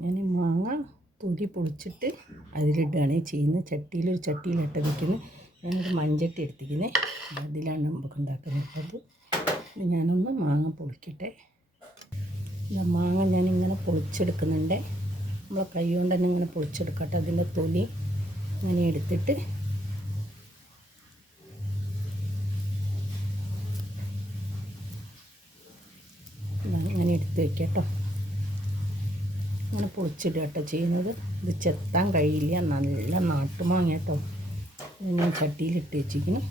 ഞാൻ മാങ്ങ തൊലി പൊളിച്ചിട്ട് അതിലിടുകയാണ് ചെയ്യുന്നത്. ചട്ടിയിലിട്ട് വയ്ക്കുന്നത്. ഞാനൊരു മൺചട്ടി എടുത്തിരിക്കുന്നത്, അതിലാണ് നമുക്ക് ഉണ്ടാക്കുന്നത്. ഞാനൊന്ന് മാങ്ങ പൊളിക്കട്ടെ. മാങ്ങ ഞാനിങ്ങനെ പൊളിച്ചെടുക്കുന്നുണ്ട്. നമ്മളെ കൈ കൊണ്ട് തന്നെ ഇങ്ങനെ പൊളിച്ചെടുക്കട്ടെ. അതിൻ്റെ തൊലി ഇങ്ങനെ എടുത്തിട്ട് ഇങ്ങനെ എടുത്ത് വയ്ക്കട്ടോ. അങ്ങനെ പൊളിച്ചിടുക കേട്ടോ ചെയ്യുന്നത്. ഇത് ചെത്താൻ കഴിയില്ല, നല്ല നാട്ടുമാങ്ങ കേട്ടോ. ഞാൻ ചട്ടിയിലിട്ട് വെച്ചിരിക്കുന്നു.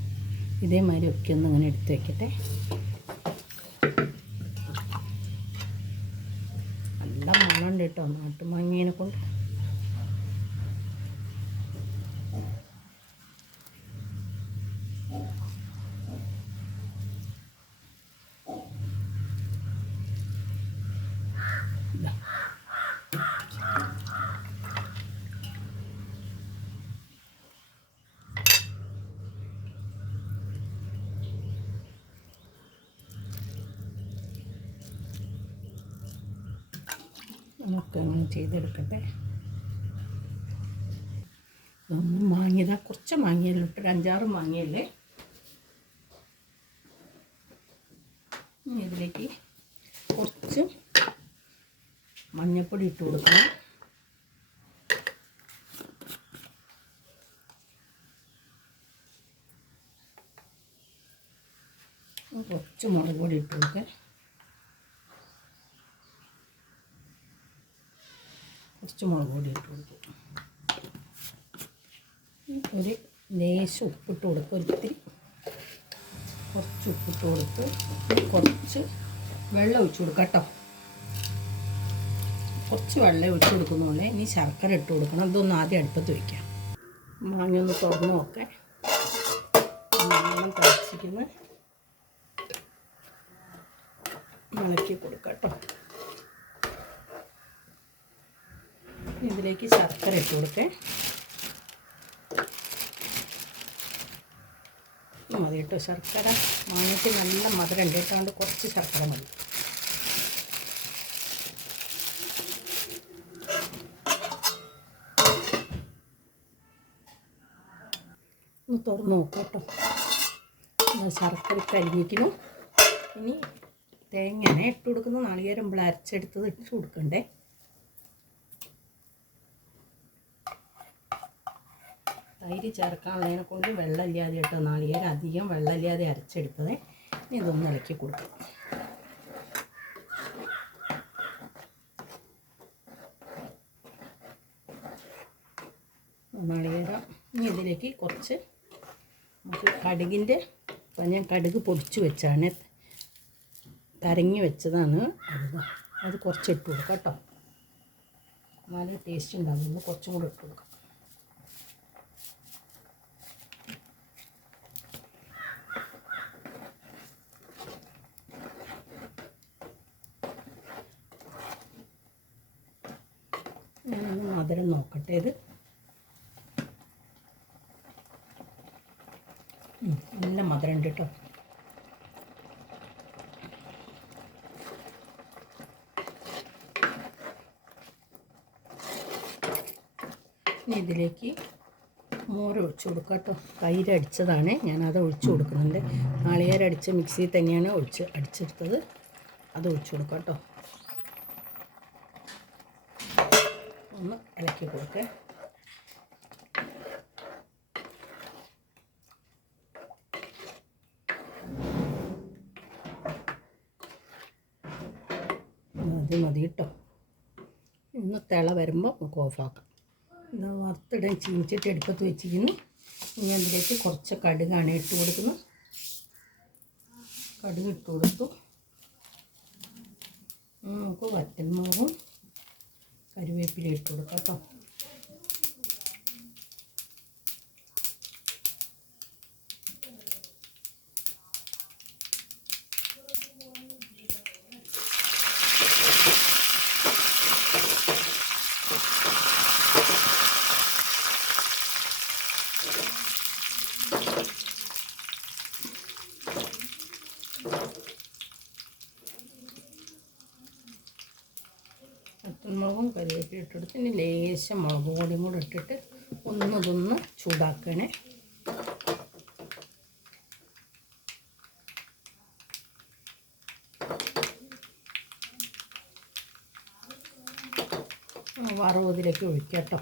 ഇതേമാതിരി ഒക്കെ ഒന്ന് ഇങ്ങനെ എടുത്ത് വയ്ക്കട്ടെ. നല്ല മണമുണ്ട് കേട്ടോ നാട്ടുമാങ്ങേനെ കൊണ്ട്. നമുക്ക് അങ്ങനെ ചെയ്തെടുക്കട്ടെ. മാങ്ങിയതാ, കുറച്ച് മാങ്ങിയല്ലോ, ഒരു 5-6 മാങ്ങിയല്ലേ. ഇതിലേക്ക് കുറച്ച് മഞ്ഞൾപ്പൊടി ഇട്ട് കൊടുക്കണം. കുറച്ച് മുളക് പൊടി ഇട്ട് കൊടുക്കാം. കുറച്ച് മുളക് പൊടി ഇട്ട് കൊടുക്കും. ഒരു ലേശം ഉപ്പിട്ട് കൊടുക്കും. ഒരിത്തിരി കുറച്ച് ഉപ്പിട്ട് കൊടുത്ത് കുറച്ച് വെള്ളം ഒഴിച്ച് കൊടുക്കാം കേട്ടോ. കുറച്ച് വെള്ളം ഒഴിച്ച് കൊടുക്കുന്നതുകൊണ്ട് ഇനി ശർക്കര ഇട്ട് കൊടുക്കണം. ഇതൊന്ന് ആദ്യം അടുപ്പത്ത് വയ്ക്കാം. മാങ്ങ ഒന്ന് തുറന്ന് നോക്കാം. നല്ലോണം തിളച്ചിരിക്കുന്ന ഇളക്കി കൊടുക്കാം കേട്ടോ. ഇതിലേക്ക് ശർക്കര ഇട്ട് കൊടുക്കേ. മതി കേട്ടോ ശർക്കര. മാങ്ങയ്ക്ക് നല്ല മധുരം ഉണ്ട് കേട്ടോ, കുറച്ച് ശർക്കര മതി. ഒന്ന് തുറന്ന് നോക്കാം കേട്ടോ. ശർക്കര കരിഞ്ഞിരിക്കുന്നു. ഇനി തേങ്ങയാണ് ഇട്ട് കൊടുക്കുന്നത്. നാളികേരം അരച്ചെടുത്തത് ഇട്ട് കൊടുക്കണ്ടേ. തൈര് ചേർക്കാനുള്ളതിനെ കൊണ്ട് വെള്ളമില്ലാതെ കേട്ടോ, നാളികേരം അധികം വെള്ളമില്ലാതെ അരച്ചെടുത്തത്. ഇനി ഇതൊന്ന് ഇളക്കി കൊടുക്കാം. നാളികേരം. ഇനി ഇതിലേക്ക് കുറച്ച് നമുക്ക് കടുകിൻ്റെ, ഞാൻ കടുക് പൊടിച്ച് വെച്ചാണ്, തരങ്ങി വെച്ചതാണ്. അത് കുറച്ച് ഇട്ട് കൊടുക്കാം കേട്ടോ. നല്ല ടേസ്റ്റ് ഉണ്ടാകുന്നു. കുറച്ചും കൂടെ ഇട്ട് കൊടുക്കാം. ഞാനൊന്ന് മധുരം നോക്കട്ടെ. ഇത് നല്ല മധുരം ഉണ്ട് കേട്ടോ. ഇനി ഇതിലേക്ക് മോര് ഒഴിച്ച് കൊടുക്കാം കേട്ടോ. തൈര് അടിച്ചതാണ്, ഞാനത് ഒഴിച്ച് കൊടുക്കുന്നുണ്ട്. നാളികേരം അടിച്ച മിക്സിയിൽ തന്നെയാണ് അടിച്ചെടുത്തത്. അത് ഒഴിച്ച് കൊടുക്കാം കേട്ടോ. ഒന്ന് ഇളക്കി കൊടുക്കുക. അത് മതി കേട്ടോ. ഇന്ന് തിള വരുമ്പോൾ നമുക്ക് ഓഫാക്കാം. ഇത് വറുത്തിടാൻ ചീനിച്ചിട്ട് അടുപ്പത്ത് വെച്ചിരിക്കുന്നു. ഇനി അതിലേക്ക് കുറച്ച് കടുകാണ് ഇട്ട് കൊടുക്കുന്നത്. കടുക് ഇട്ട് കൊടുത്തു. നമുക്ക് വറ്റൽമുളകും കറിവേപ്പില ഇട്ട് കൊടുക്കാം കേട്ടോ. പച്ചമുളകും കരിവേപ്പില ഇട്ടെടുത്ത് ഇനി ലേശം മുളക് പൊടിയും കൂടെ ഇട്ടിട്ട് ഒന്നതൊന്ന് ചൂടാക്കണേ. വറവ് ഇതിലേക്ക് ഒഴിക്കാം കേട്ടോ.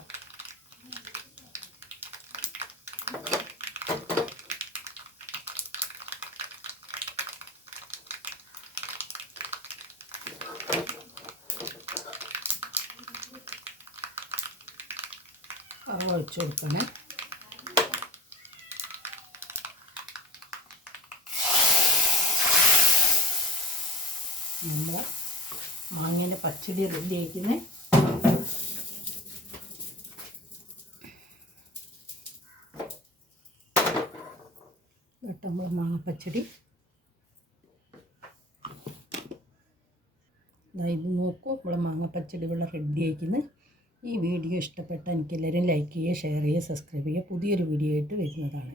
വറവ് ഒഴിച്ച് കൊടുക്കണേ. നമ്മൾ മാങ്ങേൻ്റെ പച്ചടി റെഡി ആയിരിക്കുന്നത്. കേട്ടോ നമ്മൾ മാങ്ങപ്പച്ചടി. ഇത് നോക്കൂ, നമ്മൾ മാങ്ങപ്പച്ചടി ഇവിടെ റെഡി ആയിരിക്കുന്നത്. ഈ വീഡിയോ ഇഷ്ടപ്പെട്ടാൽ എനിക്കെല്ലാവരും ലൈക്ക് ചെയ്യുക, ഷെയർ ചെയ്യുക, സബ്സ്ക്രൈബ് ചെയ്യുക. പുതിയൊരു വീഡിയോ ആയിട്ട് വരുന്നതാണ്.